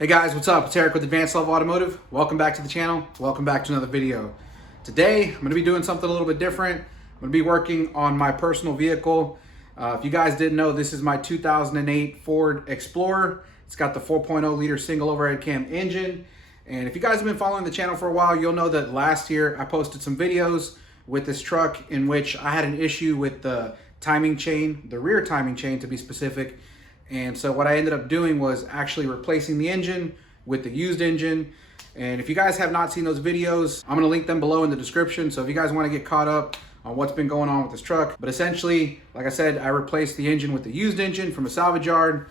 Hey guys, what's up? It's Eric with Advanced Level Automotive. Welcome back to the channel. Welcome back to another video. Today, I'm going to be doing something a little bit different. I'm going to be working on my personal vehicle. If you guys didn't know, this is my 2008 Ford Explorer. It's got the 4.0 liter single overhead cam engine. And if you guys have been following the channel for a while, you'll know that last year I posted some videos with this truck in which I had an issue with the timing chain, the rear timing chain to be specific. And so what I ended up doing was actually replacing the engine with the used engine. And if you guys have not seen those videos, I'm gonna link them below in the description. So if you guys wanna get caught up on what's been going on with this truck. But essentially, like I said, I replaced the engine with the used engine from a salvage yard.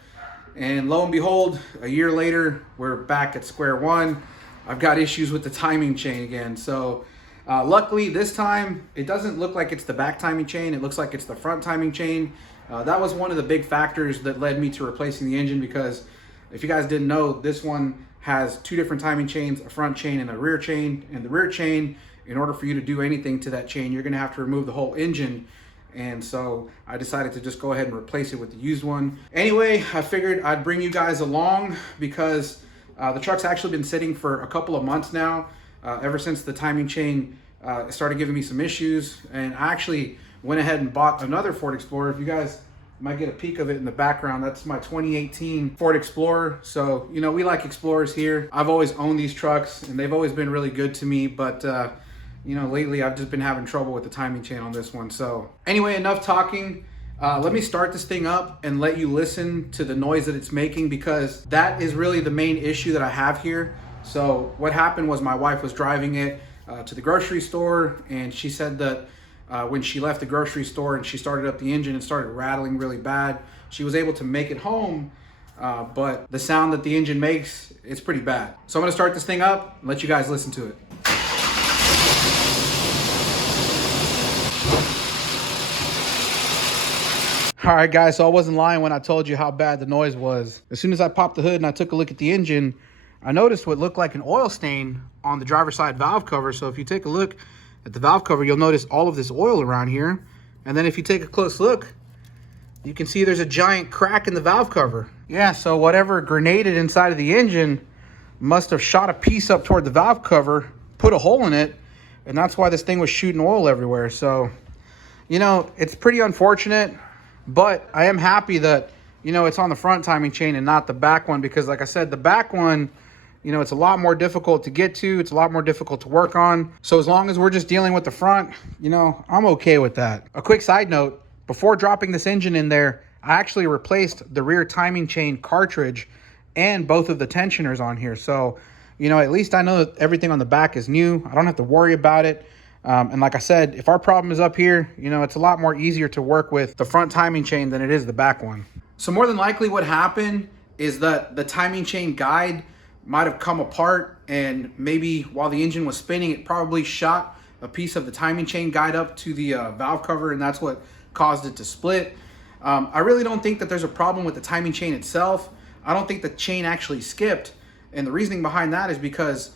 And lo and behold, a year later, we're back at square one. I've got issues with the timing chain again. So luckily this time, it doesn't look like it's the back timing chain. It looks like it's the front timing chain. That was one of the big factors that led me to replacing the engine, because if you guys didn't know, this one has two different timing chains, a front chain and a rear chain. And the rear chain, in order for you to do anything to that chain, you're gonna have to remove the whole engine. And so I decided to just go ahead and replace it with the used one. Anyway, I figured I'd bring you guys along because the truck's actually been sitting for a couple of months now, ever since the timing chain started giving me some issues. And I actually went ahead and bought another Ford Explorer. If you guys might get a peek of it in the background, that's my 2018 Ford Explorer. So, you know, we like Explorers here. I've always owned these trucks and they've always been really good to me, but you know, lately I've just been having trouble with the timing chain on this one. So anyway, enough talking. Let me start this thing up and let you listen to the noise that it's making, because that is really the main issue that I have here. So what happened was my wife was driving it to the grocery store, and she said that when she left the grocery store and she started up the engine and started rattling really bad, she was able to make it home, but the sound that the engine makes, it's pretty bad. So I'm gonna start this thing up and let you guys listen to it. All right guys, so I wasn't lying when I told you how bad the noise was. As soon as I popped the hood and I took a look at the engine, I noticed what looked like an oil stain on the driver's side valve cover. So if you take a look at the valve cover, you'll notice all of this oil around here. And then if you take a close look, you can see there's a giant crack in the valve cover. Yeah, so whatever grenaded inside of the engine must have shot a piece up toward the valve cover, put a hole in it, and that's why this thing was shooting oil everywhere. So, you know, it's pretty unfortunate, but I am happy that, you know, it's on the front timing chain and not the back one, because like I said, the back one, you know, it's a lot more difficult to get to. It's a lot more difficult to work on. So as long as we're just dealing with the front, you know, I'm okay with that. A quick side note, before dropping this engine in there, I actually replaced the rear timing chain cartridge and both of the tensioners on here. So, you know, at least I know that everything on the back is new. I don't have to worry about it. And like I said, if our problem is up here, you know, it's a lot more easier to work with the front timing chain than it is the back one. So more than likely what happened is that the timing chain guide might have come apart, and maybe while the engine was spinning, it probably shot a piece of the timing chain guide up to the valve cover, and that's what caused it to split. I really don't think that there's a problem with the timing chain itself. I don't think the chain actually skipped. And the reasoning behind that is because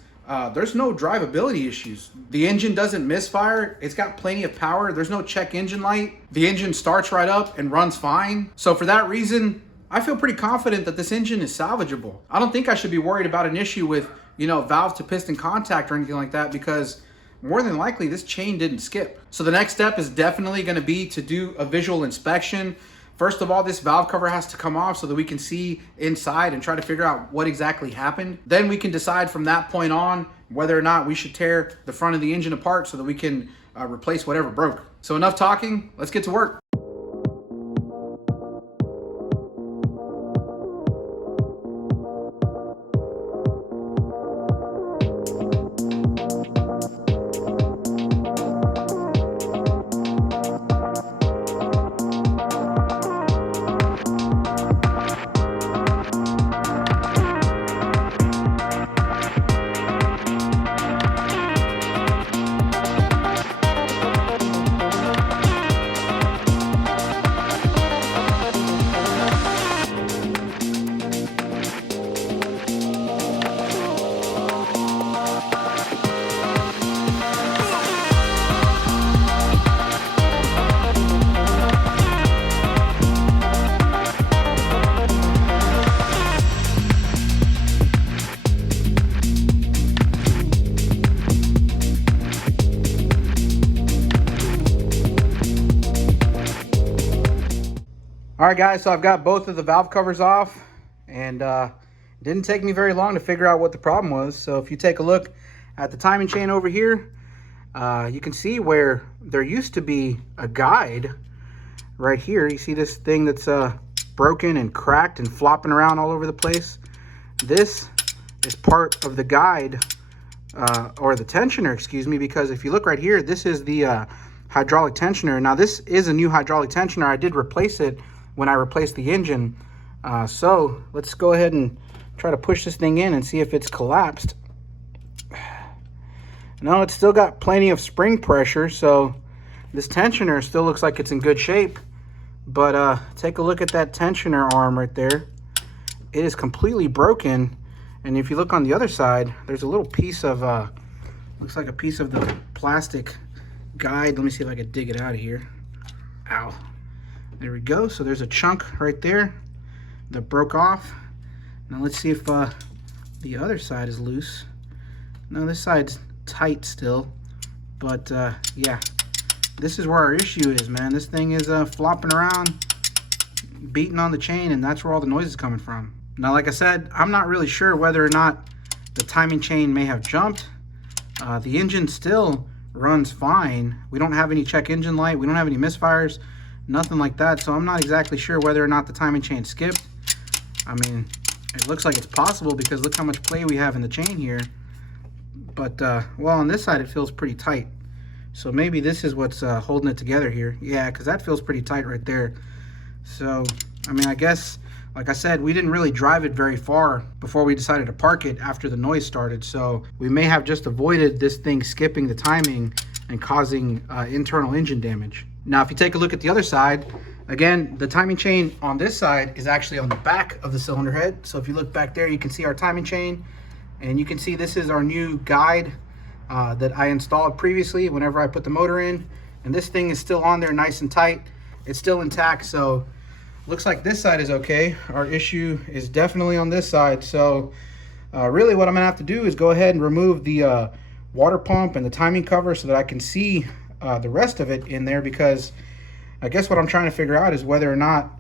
there's no drivability issues. The engine doesn't misfire. It's got plenty of power. There's no check engine light. The engine starts right up and runs fine. So for that reason, I feel pretty confident that this engine is salvageable. I don't think I should be worried about an issue with, you know, valve to piston contact or anything like that, because more than likely this chain didn't skip. So the next step is definitely going to be to do a visual inspection. First of all, this valve cover has to come off so that we can see inside and try to figure out what exactly happened. Then we can decide from that point on whether or not we should tear the front of the engine apart so that we can replace whatever broke. So enough talking, let's get to work. All right, guys, so I've got both of the valve covers off, and it didn't take me very long to figure out what the problem was. So if you take a look at the timing chain over here, you can see where there used to be a guide right here. You see this thing that's broken and cracked and flopping around all over the place? This is part of the guide, or the tensioner, excuse me, because if you look right here, this is the hydraulic tensioner. Now this is a new hydraulic tensioner. I did replace it when I replaced the engine. So let's go ahead and try to push this thing in and see if it's collapsed. No, it's still got plenty of spring pressure, so this tensioner still looks like it's in good shape. But take a look at that tensioner arm right there. It is completely broken. And if you look on the other side, there's a little piece of, looks like a piece of the plastic guide. Let me see if I can dig it out of here. Ow. There we go. So there's a chunk right there that broke off. Now let's see if the other side is loose. No, this side's tight still. But yeah, this is where our issue is, man. This thing is flopping around, beating on the chain, and that's where all the noise is coming from. Now, like I said, I'm not really sure whether or not the timing chain may have jumped. The engine still runs fine. We don't have any check engine light. We don't have any misfires, nothing like that. So I'm not exactly sure whether or not the timing chain skipped. I mean, it looks like it's possible because look how much play we have in the chain here. But, well, on this side, it feels pretty tight. So maybe this is what's holding it together here. Yeah, because that feels pretty tight right there. So, I mean, I guess, like I said, we didn't really drive it very far before we decided to park it after the noise started. So we may have just avoided this thing skipping the timing and causing internal engine damage. Now, if you take a look at the other side, again, the timing chain on this side is actually on the back of the cylinder head. So if you look back there, you can see our timing chain, and you can see this is our new guide that I installed previously whenever I put the motor in. And this thing is still on there nice and tight. It's still intact, so looks like this side is okay. Our issue is definitely on this side. So really what I'm gonna have to do is go ahead and remove the water pump and the timing cover so that I can see the rest of it in there, because I guess what I'm trying to figure out is whether or not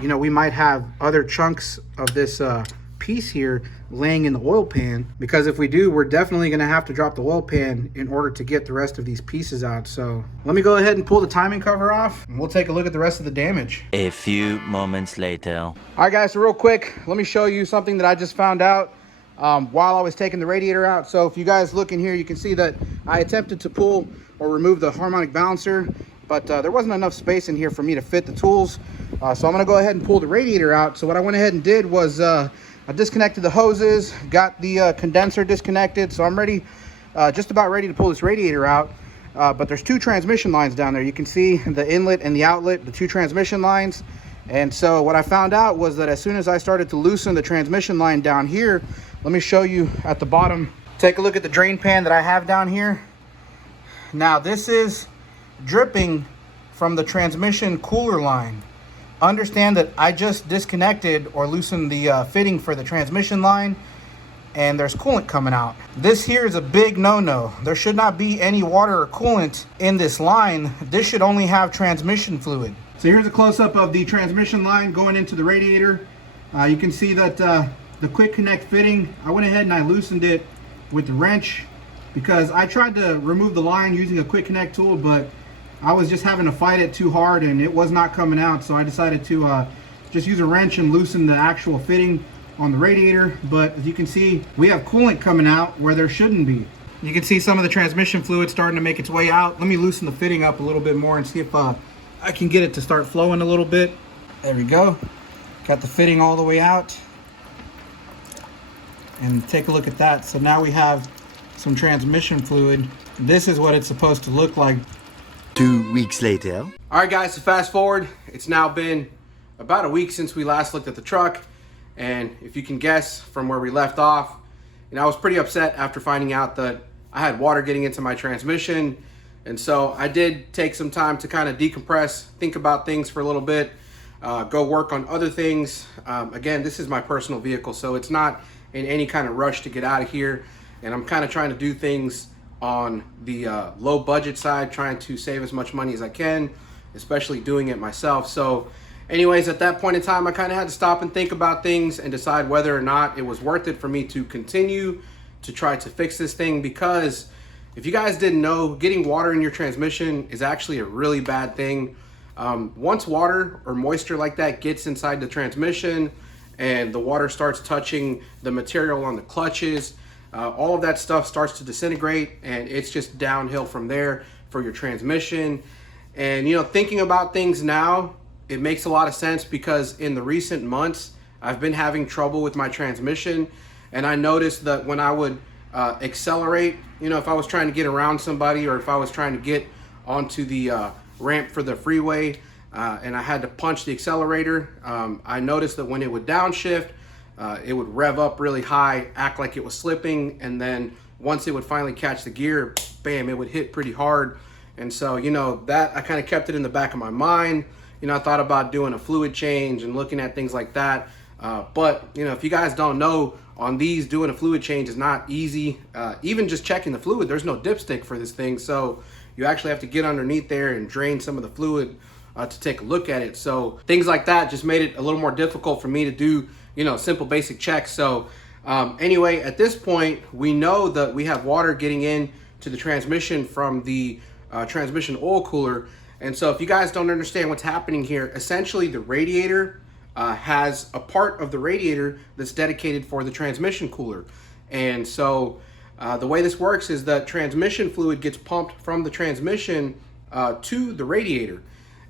you know, we might have other chunks of this piece here laying in the oil pan, because if we do, we're definitely going to have to drop the oil pan in order to get the rest of these pieces out. So let me go ahead and pull the timing cover off, and we'll take a look at the rest of the damage. A few moments later. All right, guys, so real quick, let me show you something that I just found out while I was taking the radiator out. So if you guys look in here, you can see that I attempted to pull or remove the harmonic balancer, but there wasn't enough space in here for me to fit the tools. So I'm going to go ahead and pull the radiator out. So what I went ahead and did was I disconnected the hoses, got the condenser disconnected, so I'm ready, just about ready to pull this radiator out. But there's two transmission lines down there. You can see the inlet and the outlet, the two transmission lines. And so what I found out was that as soon as I started to loosen the transmission line down here, let me show you at the bottom. Take a look at the drain pan that I have down here. Now this is dripping from the transmission cooler line. Understand that I just disconnected or loosened the fitting for the transmission line, and there's coolant coming out. This here is a big no-no. There should not be any water or coolant in this line. This should only have transmission fluid. So here's a close-up of the transmission line going into the radiator. You can see that the quick connect fitting, I went ahead and I loosened it with the wrench because I tried to remove the line using a quick connect tool, but I was just having to fight it too hard and it was not coming out. So I decided to just use a wrench and loosen the actual fitting on the radiator. But as you can see, we have coolant coming out where there shouldn't be. You can see some of the transmission fluid starting to make its way out. Let me loosen the fitting up a little bit more and see if I can get it to start flowing a little bit. There we go. Got the fitting all the way out. And take a look at that. So now we have some transmission fluid. This is what it's supposed to look like. 2 weeks later. All right, guys, so fast forward. It's now been about a week since we last looked at the truck. And if you can guess from where we left off, I was pretty upset after finding out that I had water getting into my transmission. And so I did take some time to kind of decompress, think about things for a little bit, go work on other things. Again, this is my personal vehicle, so it's not in any kind of rush to get out of here. And I'm kind of trying to do things on the low budget side, trying to save as much money as I can, especially doing it myself. So Anyways, at that point in time, I kind of had to stop and think about things and decide whether or not it was worth it for me to continue to try to fix this thing, because if you guys didn't know, getting water in your transmission is actually a really bad thing. Once water or moisture like that gets inside the transmission and the water starts touching the material on the clutches, all of that stuff starts to disintegrate, and it's just downhill from there for your transmission. And you know, thinking about things now, it makes a lot of sense, because in the recent months I've been having trouble with my transmission, and I noticed that when I would accelerate, you know, if I was trying to get around somebody or if I was trying to get onto the ramp for the freeway and I had to punch the accelerator, I noticed that when it would downshift, it would rev up really high, act like it was slipping, and then once it would finally catch the gear, bam, it would hit pretty hard. And so, you know, that I kind of kept it in the back of my mind. You know, I thought about doing a fluid change and looking at things like that. But, you know, if you guys don't know, on these, doing a fluid change is not easy. Even just checking the fluid, there's no dipstick for this thing. So you actually have to get underneath there and drain some of the fluid to take a look at it. So things like that just made it a little more difficult for me to do, you know, simple basic checks. So anyway, at this point, we know that we have water getting in to the transmission from the transmission oil cooler. And so if you guys don't understand what's happening here, essentially the radiator has a part of the radiator that's dedicated for the transmission cooler. And so the way this works is that transmission fluid gets pumped from the transmission to the radiator.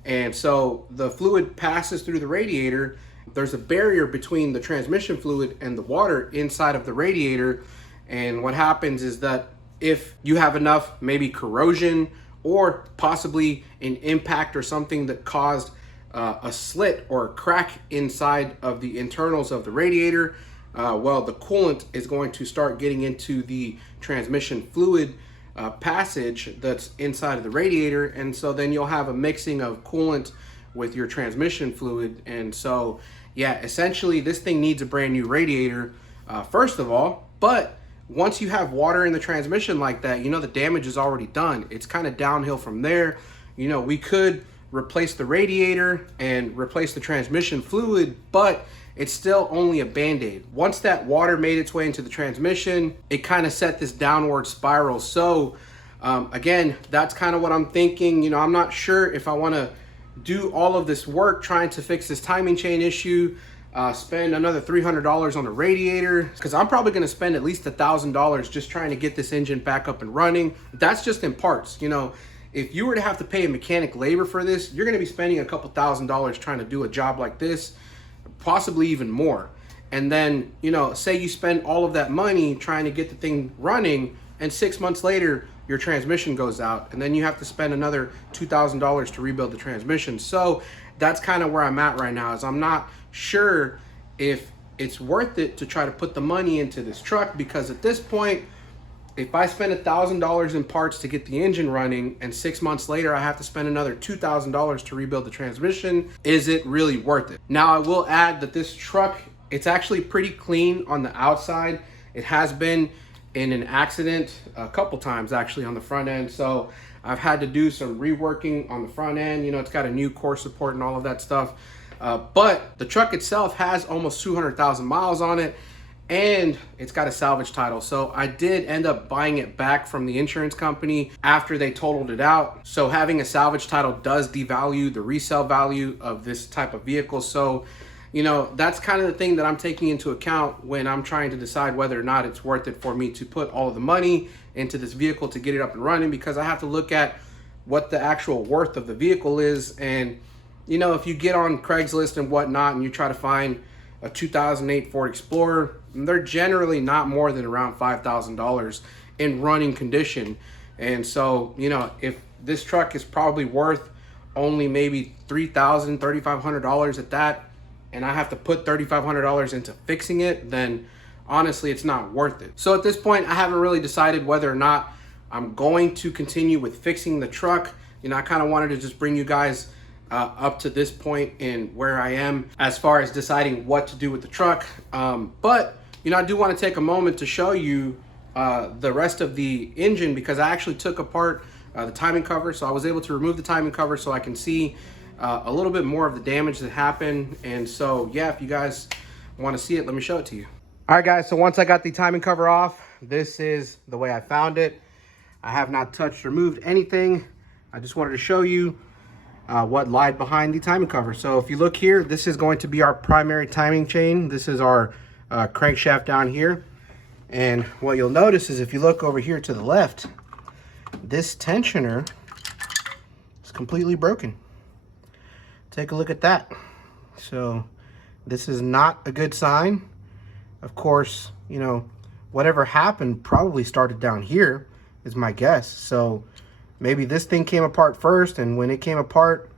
And so the fluid passes through the radiator. There's a barrier between the transmission fluid and the water inside of the radiator. And what happens is that if you have enough, maybe corrosion or possibly an impact or something that caused a slit or a crack inside of the internals of the radiator, well, the coolant is going to start getting into the transmission fluid passage that's inside of the radiator. And so then you'll have a mixing of coolant with your transmission fluid. And so, yeah, essentially this thing needs a brand new radiator, first of all. But once you have water in the transmission like that, you know, the damage is already done. It's kind of downhill from there. You know, we could replace the radiator and replace the transmission fluid, but it's still only a band-aid. Once that water made its way into the transmission, it kind of set this downward spiral. So again, that's kind of what I'm thinking. You know, I'm not sure if I want to do all of this work trying to fix this timing chain issue, spend another $300 on a radiator, because I'm probably going to spend at least $1,000 just trying to get this engine back up and running. That's just in parts. You know, if you were to have to pay a mechanic labor for this, you're going to be spending a couple $1,000s trying to do a job like this, possibly even more. And then, you know, say you spend all of that money trying to get the thing running, and 6 months later your transmission goes out, and then you have to spend another $2,000 to rebuild the transmission. So that's kind of where I'm at right now, is I'm not sure if it's worth it to try to put the money into this truck, because at this point, if I spend $1,000 in parts to get the engine running, and 6 months later I have to spend another $2,000 to rebuild the transmission, is it really worth it? Now, I will add that this truck, it's actually pretty clean on the outside. It has been in an accident a couple times actually on the front end, so I've had to do some reworking on the front end. You know, it's got a new core support and all of that stuff. But the truck itself has almost 200,000 miles on it, and it's got a salvage title. So I did end up buying it back from the insurance company after they totaled it out. So having a salvage title does devalue the resale value of this type of vehicle. So, you know, that's kind of the thing that I'm taking into account when I'm trying to decide whether or not it's worth it for me to put all of the money into this vehicle to get it up and running, because I have to look at what the actual worth of the vehicle is. And, you know, if you get on Craigslist and whatnot and you try to find a 2008 Ford Explorer, they're generally not more than around $5,000 in running condition. And so, you know, if this truck is probably worth only maybe $3,000, $3,500 at that, and I have to put $3,500 into fixing it, then honestly, it's not worth it. So at this point, I haven't really decided whether or not I'm going to continue with fixing the truck. You know, I kind of wanted to just bring you guys up to this point in where I am as far as deciding what to do with the truck. But, you know, I do want to take a moment to show you the rest of the engine, because I actually took apart the timing cover. So I was able to remove the timing cover so I can see a little bit more of the damage that happened. And so, yeah, if you guys want to see it, let me show it to you. All right, guys, so once I got the timing cover off, this is the way I found it. I have not touched or moved anything. I just wanted to show you what lied behind the timing cover. So if you look here, this is going to be our primary timing chain. This is our crankshaft down here. And what you'll notice is if you look over here to the left, this tensioner is completely broken. Take a look at that. So this is not a good sign. Of course, you know, whatever happened probably started down here is my guess. So maybe this thing came apart first, and when it came apart,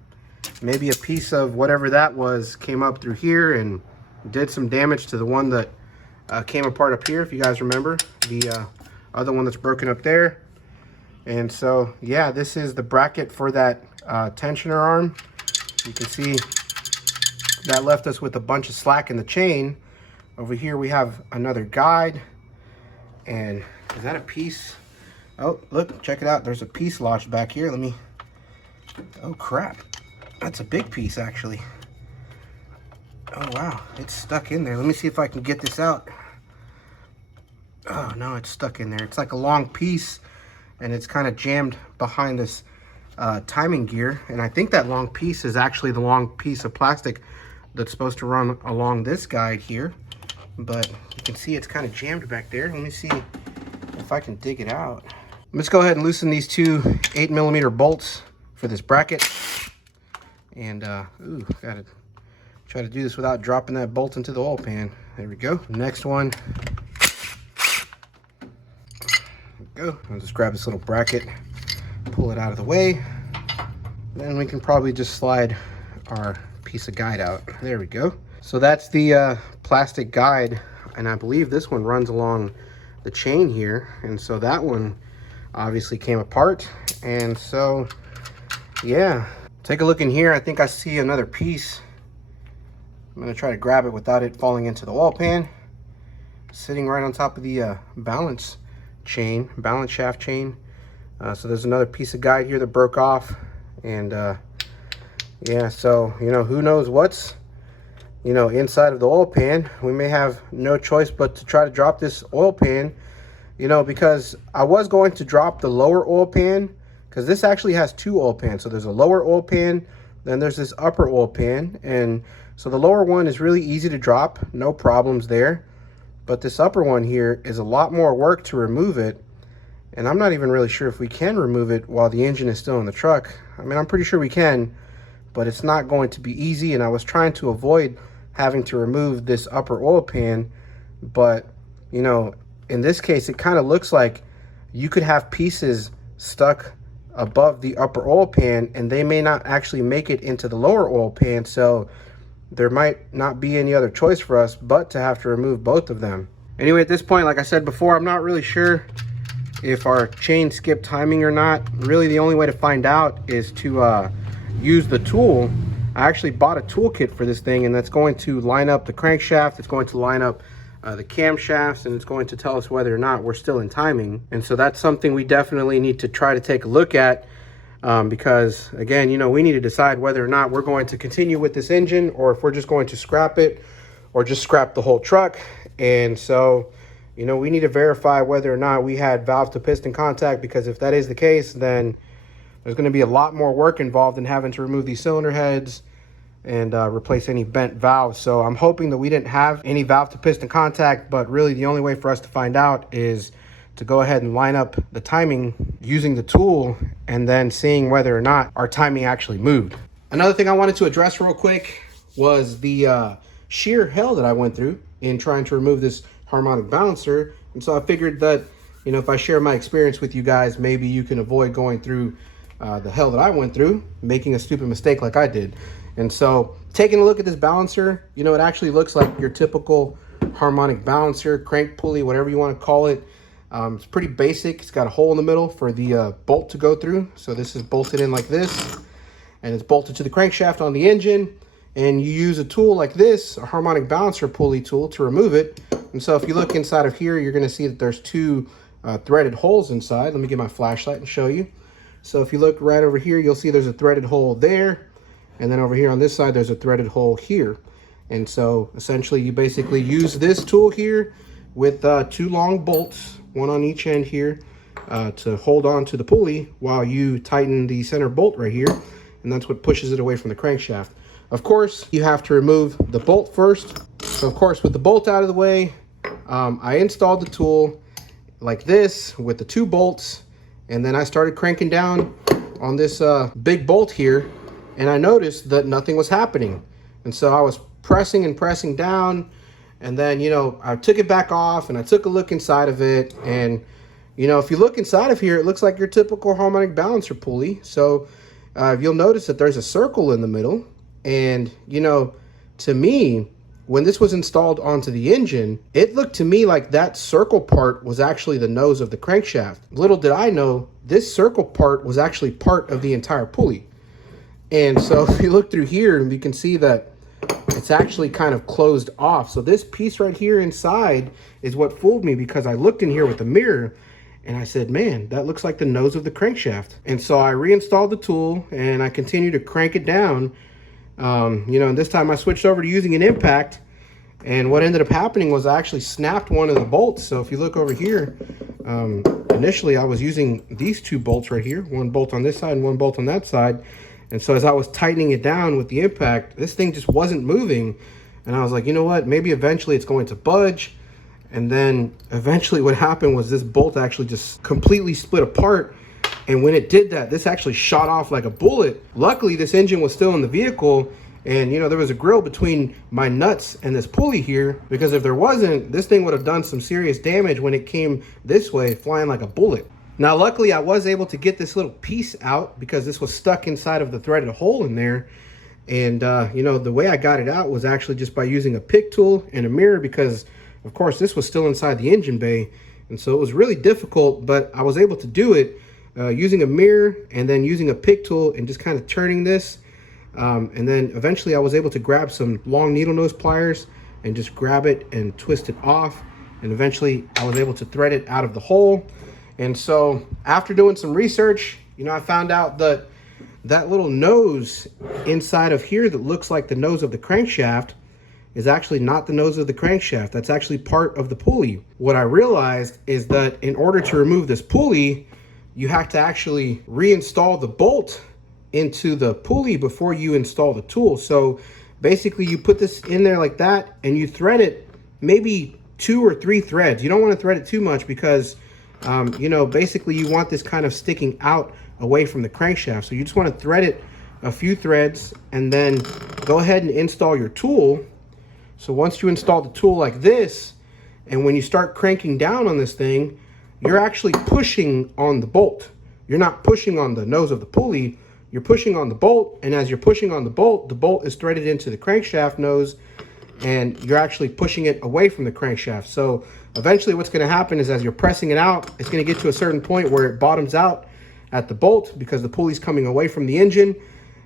maybe a piece of whatever that was came up through here and did some damage to the one that came apart up here, if you guys remember, the other one that's broken up there. And so, yeah, this is the bracket for that tensioner arm. You can see that left us with a bunch of slack in the chain. Over here we have another guide. And is that a piece? Oh, look, check it out. There's a piece lodged back here. Let me, oh crap. That's a big piece actually. Oh wow, it's stuck in there. Let me see if I can get this out. Oh no, it's stuck in there. It's like a long piece and it's kind of jammed behind this timing gear. And I think that long piece is actually the long piece of plastic that's supposed to run along this guide here. But you can see it's kind of jammed back there. Let me see if I can dig it out. Let's go ahead and loosen these two 8mm bolts for this bracket. And ooh, gotta try to do this without dropping that bolt into the oil pan. There we go. Next one. There we go. I'll just grab this little bracket, pull it out of the way. Then we can probably just slide our piece of guide out. There we go. So that's the plastic guide, and I believe this one runs along the chain here. And so that one obviously came apart. And so, yeah. Take a look in here. I think I see another piece. I'm gonna try to grab it without it falling into the oil pan. Sitting right on top of the balance shaft chain. So there's another piece of guide here that broke off. And yeah, so, you know, who knows what's, you know, inside of the oil pan. We may have no choice but to try to drop this oil pan, you know, because I was going to drop the lower oil pan, because this actually has two oil pans. So there's a lower oil pan, then there's this upper oil pan. And so the lower one is really easy to drop, no problems there. But this upper one here is a lot more work to remove it. And I'm not even really sure if we can remove it while the engine is still in the truck. I mean, I'm pretty sure we can, but it's not going to be easy. And I was trying to avoid having to remove this upper oil pan. But, you know, in this case, it kind of looks like you could have pieces stuck above the upper oil pan and they may not actually make it into the lower oil pan. So there might not be any other choice for us but to have to remove both of them. Anyway, at this point, like I said before, I'm not really sure if our chain skipped timing or not. Really, the only way to find out is to use the tool. I actually bought a toolkit for this thing, and that's going to line up the crankshaft. It's going to line up the camshafts, and it's going to tell us whether or not we're still in timing. And so that's something we definitely need to try to take a look at, because again, you know, we need to decide whether or not we're going to continue with this engine or if we're just going to scrap it or just scrap the whole truck. And so, you know, we need to verify whether or not we had valve to piston contact, because if that is the case, then there's going to be a lot more work involved in having to remove these cylinder heads and replace any bent valves. So I'm hoping that we didn't have any valve to piston contact, but really the only way for us to find out is to go ahead and line up the timing using the tool and then seeing whether or not our timing actually moved. Another thing I wanted to address real quick was the sheer hell that I went through in trying to remove this harmonic balancer. And so I figured that, you know, if I share my experience with you guys, maybe you can avoid going through the hell that I went through, making a stupid mistake like I did. And so taking a look at this balancer, you know, it actually looks like your typical harmonic balancer, crank pulley, whatever you want to call it. It's pretty basic. It's got a hole in the middle for the bolt to go through. So this is bolted in like this, and it's bolted to the crankshaft on the engine. And you use a tool like this, a harmonic balancer pulley tool, to remove it. And so if you look inside of here, you're going to see that there's two threaded holes inside. Let me get my flashlight and show you. So if you look right over here, you'll see there's a threaded hole there. And then over here on this side, there's a threaded hole here. And so essentially you basically use this tool here with 2 long bolts, one on each end here, to hold on to the pulley while you tighten the center bolt right here. And that's what pushes it away from the crankshaft. Of course, you have to remove the bolt first. So of course, with the bolt out of the way, I installed the tool like this with the 2 bolts. And then I started cranking down on this big bolt here. And I noticed that nothing was happening. And so I was pressing and pressing down. And then, you know, I took it back off and I took a look inside of it. And, you know, if you look inside of here, it looks like your typical harmonic balancer pulley. So you'll notice that there's a circle in the middle. And, you know, to me, when this was installed onto the engine, it looked to me like that circle part was actually the nose of the crankshaft. Little did I know, this circle part was actually part of the entire pulley. And so if you look through here, you can see that it's actually kind of closed off. So this piece right here inside is what fooled me, because I looked in here with the mirror and I said, man, that looks like the nose of the crankshaft. And so I reinstalled the tool and I continued to crank it down. You know, and this time I switched over to using an impact. And what ended up happening was I actually snapped one of the bolts. So if you look over here, initially I was using these 2 bolts right here, 1 bolt on this side and 1 bolt on that side. And so as I was tightening it down with the impact, this thing just wasn't moving. And I was like, you know what, maybe eventually it's going to budge. And then eventually what happened was this bolt actually just completely split apart. And when it did that, this actually shot off like a bullet. Luckily, this engine was still in the vehicle. And, you know, there was a grill between my nuts and this pulley here, because if there wasn't, this thing would have done some serious damage when it came this way, flying like a bullet. Now, luckily, I was able to get this little piece out because this was stuck inside of the threaded hole in there. And, you know, the way I got it out was actually just by using a pick tool and a mirror, because, of course, this was still inside the engine bay. And so it was really difficult, but I was able to do it using a mirror and then using a pick tool and just kind of turning this. And then eventually I was able to grab some long needle nose pliers and just grab it and twist it off. And eventually I was able to thread it out of the hole. And so after doing some research, you know, I found out that that little nose inside of here that looks like the nose of the crankshaft is actually not the nose of the crankshaft. That's actually part of the pulley. What I realized is that in order to remove this pulley, you have to actually reinstall the bolt into the pulley before you install the tool. So basically you put this in there like that and you thread it maybe 2 or 3 threads. You don't want to thread it too much because you know, basically you want this kind of sticking out away from the crankshaft. So you just want to thread it a few threads and then go ahead and install your tool. So once you install the tool like this, and when you start cranking down on this thing, you're actually pushing on the bolt. You're not pushing on the nose of the pulley, you're pushing on the bolt. And as you're pushing on the bolt is threaded into the crankshaft nose and you're actually pushing it away from the crankshaft. So eventually what's going to happen is as you're pressing it out, it's going to get to a certain point where it bottoms out at the bolt because the pulley's coming away from the engine.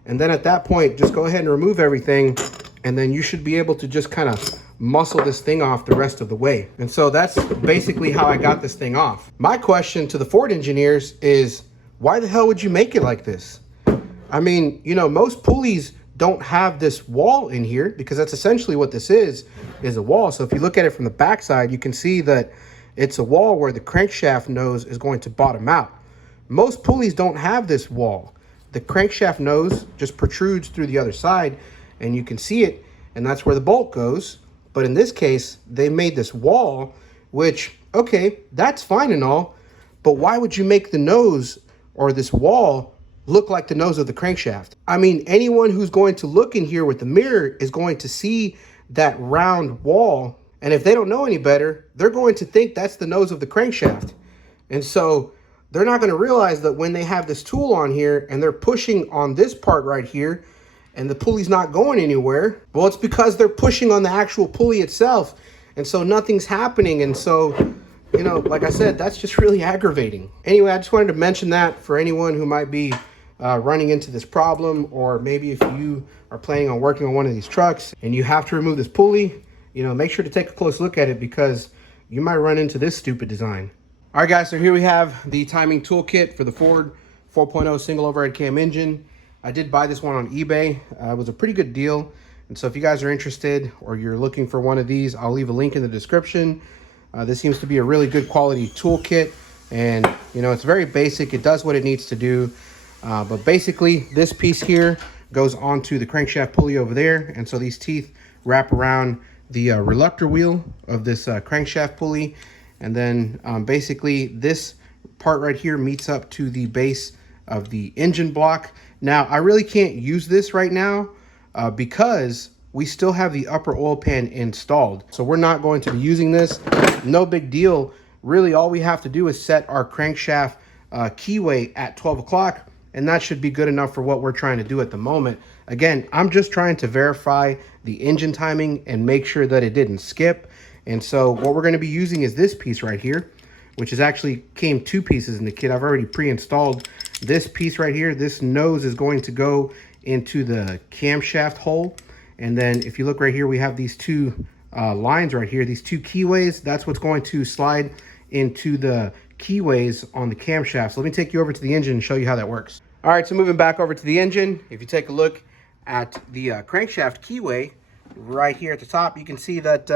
And then at that point, just go ahead and remove everything. And then you should be able to just kind of muscle this thing off the rest of the way. And so that's basically how I got this thing off. My question to the Ford engineers is, why the hell would you make it like this? I mean, you know, most pulleys don't have this wall in here because that's essentially what this is a wall. So if you look at it from the backside, you can see that it's a wall where the crankshaft nose is going to bottom out. Most pulleys don't have this wall. The crankshaft nose just protrudes through the other side and you can see it, and that's where the bolt goes. But in this case, they made this wall, which, okay, that's fine and all, but why would you make the nose or this wall look like the nose of the crankshaft? I mean, anyone who's going to look in here with the mirror is going to see that round wall, and if they don't know any better, they're going to think that's the nose of the crankshaft. And so they're not going to realize that when they have this tool on here and they're pushing on this part right here and the pulley's not going anywhere, well, it's because they're pushing on the actual pulley itself, and so nothing's happening. And so, you know, like I said, that's just really aggravating. Anyway, I just wanted to mention that for anyone who might be running into this problem, or maybe if you are planning on working on one of these trucks and you have to remove this pulley, you know, make sure to take a close look at it because you might run into this stupid design. All right, guys, so here we have the timing toolkit for the Ford 4.0 single overhead cam engine. I did buy this one on eBay. It was a pretty good deal. And so if you guys are interested or you're looking for one of these, I'll leave a link in the description. This seems to be a really good quality toolkit. And, you know, it's very basic. It does what it needs to do. But basically, this piece here goes onto the crankshaft pulley over there. And so these teeth wrap around the reluctor wheel of this crankshaft pulley. And then basically this part right here meets up to the base of the engine block. Now, I really can't use this right now because we still have the upper oil pan installed. So we're not going to be using this. No big deal. Really, all we have to do is set our crankshaft keyway at 12 o'clock, and that should be good enough for what we're trying to do at the moment. Again, I'm just trying to verify the engine timing and make sure that it didn't skip. And so what we're going to be using is this piece right here, which is actually came 2 pieces in the kit. I've already pre-installed this piece right here. This nose is going to go into the camshaft hole. And then if you look right here, we have these 2 lines right here, these 2 keyways. That's what's going to slide into the keyways on the camshaft. So let me take you over to the engine and show you how that works. All right, so moving back over to the engine, if you take a look at the crankshaft keyway right here at the top, you can see that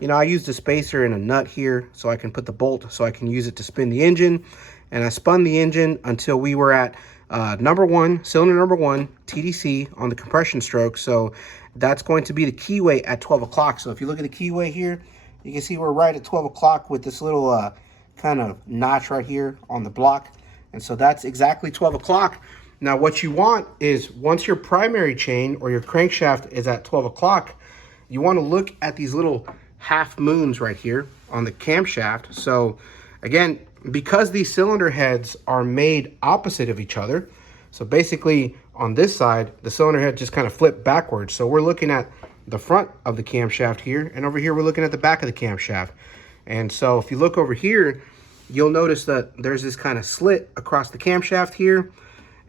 you know, I used a spacer and a nut here so I can put the bolt so I can use it to spin the engine. And I spun the engine until we were at cylinder number 1, TDC on the compression stroke. So that's going to be the keyway at 12 o'clock. So if you look at the keyway here, you can see we're right at 12 o'clock with this little kind of notch right here on the block. And so that's exactly 12 o'clock. Now what you want is once your primary chain or your crankshaft is at 12 o'clock, you want to look at these little half moons right here on the camshaft. So again, because these cylinder heads are made opposite of each other, so basically on this side, the cylinder head just kind of flipped backwards. So we're looking at the front of the camshaft here, and over here we're looking at the back of the camshaft. And so if you look over here, you'll notice that there's this kind of slit across the camshaft here.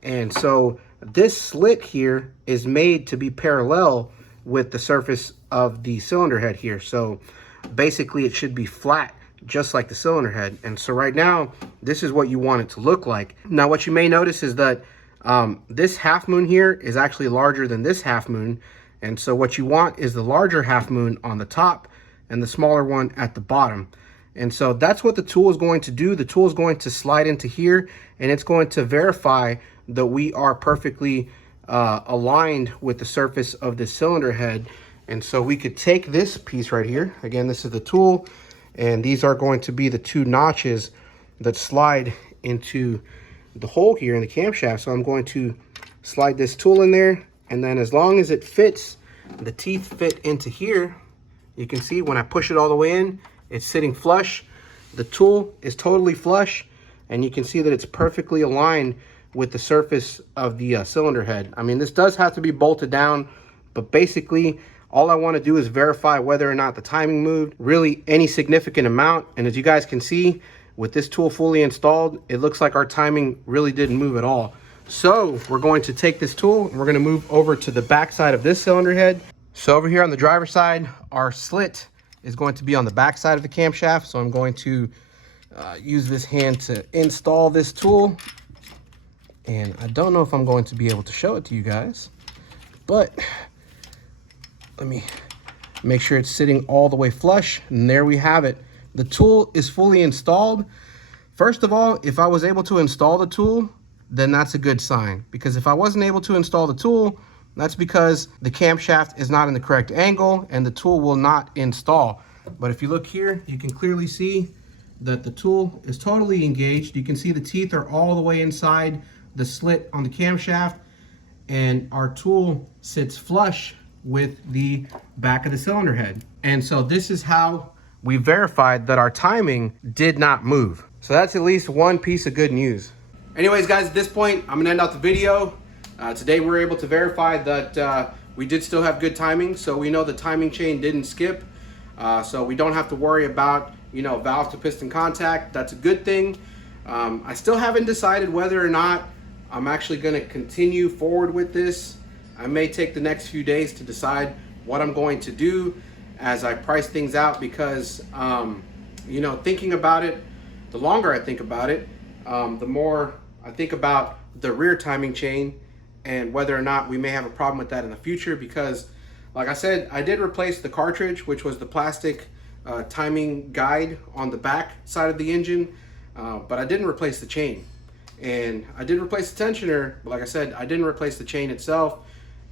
And so this slit here is made to be parallel with the surface of the cylinder head here. So basically it should be flat, just like the cylinder head. And so right now, this is what you want it to look like. Now, what you may notice is that this half moon here is actually larger than this half moon. And so what you want is the larger half moon on the top and the smaller one at the bottom. And so that's what the tool is going to do. The tool is going to slide into here, and it's going to verify that we are perfectly aligned with the surface of the cylinder head. And so we could take this piece right here. Again, this is the tool, and these are going to be the 2 notches that slide into the hole here in the camshaft. So I'm going to slide this tool in there, and then as long as it fits, the teeth fit into here, you can see when I push it all the way in, it's sitting flush. The tool is totally flush, and you can see that it's perfectly aligned with the surface of the cylinder head. I mean, this does have to be bolted down, but basically all I want to do is verify whether or not the timing moved, really any significant amount. And as you guys can see, with this tool fully installed, it looks like our timing really didn't move at all. So we're going to take this tool and we're going to move over to the back side of this cylinder head. So over here on the driver's side, our slit is going to be on the back side of the camshaft. So I'm going to use this hand to install this tool. And I don't know if I'm going to be able to show it to you guys, but let me make sure it's sitting all the way flush. And there we have it. The tool is fully installed. First of all, if I was able to install the tool, then that's a good sign. Because if I wasn't able to install the tool, that's because the camshaft is not in the correct angle and the tool will not install. But if you look here, you can clearly see that the tool is totally engaged. You can see the teeth are all the way inside the slit on the camshaft, and our tool sits flush with the back of the cylinder head. And so this is how we verified that our timing did not move. So that's at least one piece of good news. Anyways, guys, at this point, I'm gonna end out the video. Today we were able to verify that we did still have good timing, so we know the timing chain didn't skip. So we don't have to worry about, you know, valve to piston contact. That's a good thing. I still haven't decided whether or not I'm actually going to continue forward with this. I may take the next few days to decide what I'm going to do as I price things out, because you know, thinking about it, the longer I think about it, the more I think about the rear timing chain and whether or not we may have a problem with that in the future, because like I said, I did replace the cartridge, which was the plastic timing guide on the back side of the engine, but I didn't replace the chain. And I did replace the tensioner, but like I said, I didn't replace the chain itself.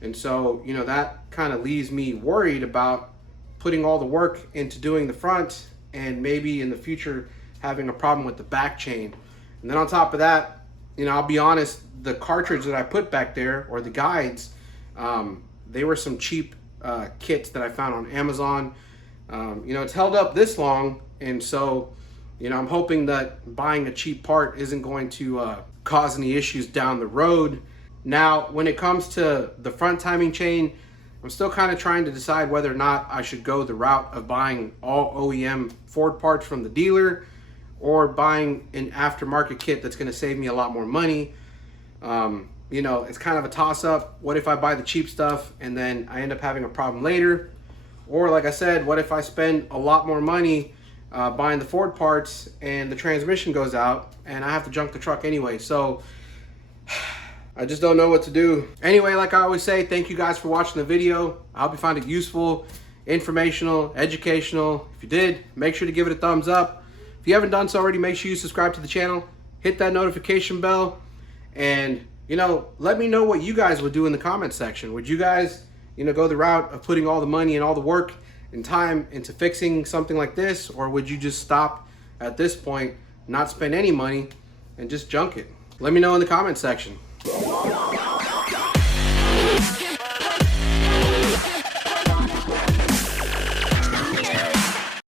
And so, you know, that kind of leaves me worried about putting all the work into doing the front and maybe in the future having a problem with the back chain. And then on top of that, you know, I'll be honest, the cartridge that I put back there, or the guides, they were some cheap kits that I found on Amazon. You know, it's held up this long, and so, you know, I'm hoping that buying a cheap part isn't going to cause any issues down the road. Now, when it comes to the front timing chain, I'm still kind of trying to decide whether or not I should go the route of buying all OEM Ford parts from the dealer, or buying an aftermarket kit that's going to save me a lot more money. You know, it's kind of a toss-up. What if I buy the cheap stuff and then I end up having a problem later? Or like I said, what if I spend a lot more money buying the Ford parts and the transmission goes out and I have to junk the truck anyway? So I just don't know what to do. Anyway, like I always say, thank you guys for watching the video. I hope you found it useful, informational, educational. If you did, make sure to give it a thumbs up. If you haven't done so already, make sure you subscribe to the channel, hit that notification bell, and, you know, let me know what you guys would do in the comment section. Would you guys, you know, go the route of putting all the money and all the work and time into fixing something like this? Or would you just stop at this point, not spend any money, and just junk it? Let me know in the comment section.